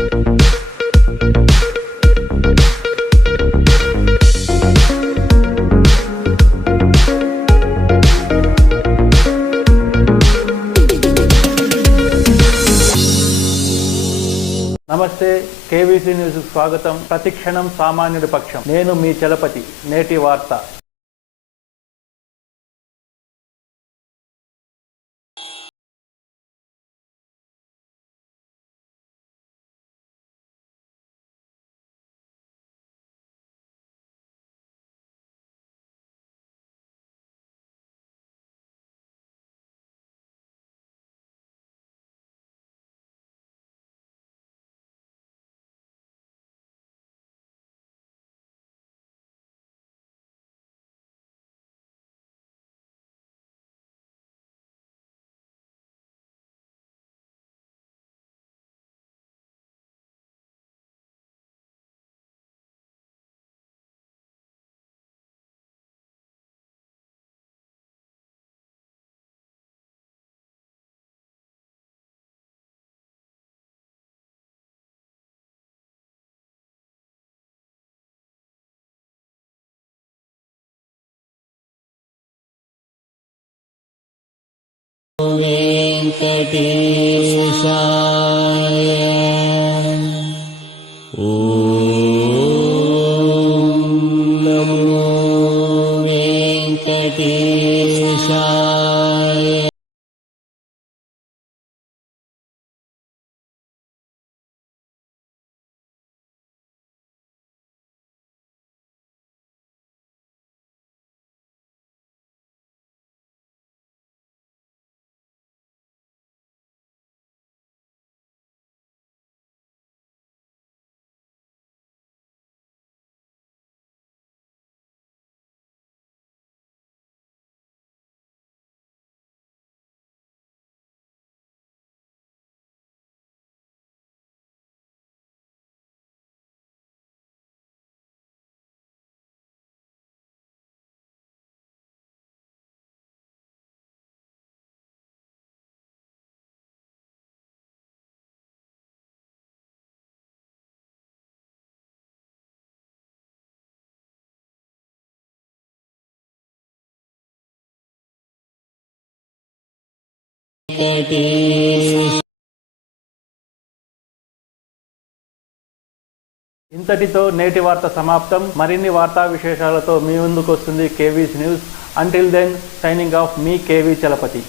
నమస్తే, KVC news స్వాగతం. ప్రతిక్షణం సామాన్యుడి పక్షం. నేను మీ చలపతి. నేటి వార్త. వెంకటేశాయ ఓం నమో వెంకటేశాయ. ఇంతటితో నేటి వార్త సమాప్తం. మరిన్ని వార్తా విశేషాలతో మీ ముందుకు వస్తుంది KVC news. Until then, signing off, మీ కేవీ చలపతి.